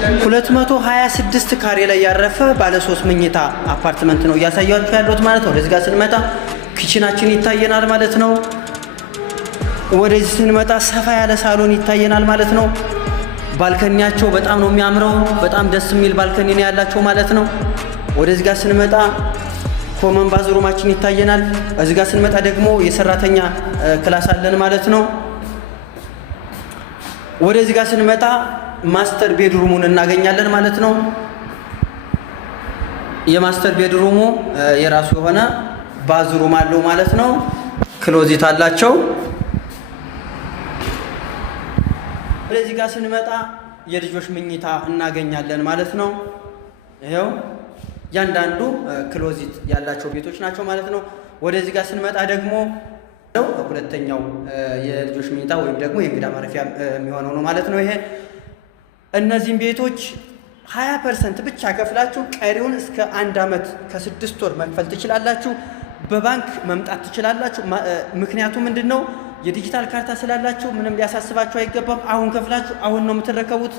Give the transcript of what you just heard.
226 ካሬ ላይ ያረፈ ባለ 3 መኝታ አፓርትመንት ነው እያሳያችሁ ያለሁት ማለት ነው። ወደዚህ ጋር ስንመጣ ኪችናችን ይታየናል ማለት ነው። ወደዚህ ስንመጣ ሰፋ ያለ ሳሎን ይታየናል ማለት ነው። ባልከኒያቸው በጣም ነው የሚያምረው። በጣም ደስ የሚል ባልከኒ ነው ያላቸው ማለት ነው። ወደዚህ ጋር ስንመጣ ኮመን ባዝሩማችን ይታየናል። እዚህ ጋር ስንመጣ ደግሞ የሰራተኛ ክላስ አለን ማለት ነው። ወደዚህ ጋር ስንመጣ ማስተር ቤድሩሙን እናገኛለን ማለት ነው። የማስተር ቤድሩሙ የራሱ የሆነ ባዝሩም አለው ማለት ነው። ክሎዚት አላቸው። ወደዚህ ጋር ስንመጣ የልጆች መኝታ እናገኛለን ማለት ነው። ይሄው ያንዳንዱ ክሎዚት ያላቸው ቤቶች ናቸው ማለት ነው። ወደዚህ ጋር ስንመጣ ደግሞ ሁለተኛው የልጆች መኝታ ወይም ደግሞ የእንግዳ ማረፊያ የሚሆነው ነው ማለት ነው። ይሄ እነዚህም ቤቶች 20% ብቻ ከፍላችሁ ቀሪውን እስከ 1 ዓመት ከ6 ወር መክፈል ትችላላችሁ። በባንክ መምጣት ትችላላችሁ። ምክንያቱም ምንድነው የዲጂታል ካርታ ስላላችሁ ምንም ሊያሳስባችሁ አይገባም። አሁን ከፍላችሁ አሁን ነው የምትረከቡት።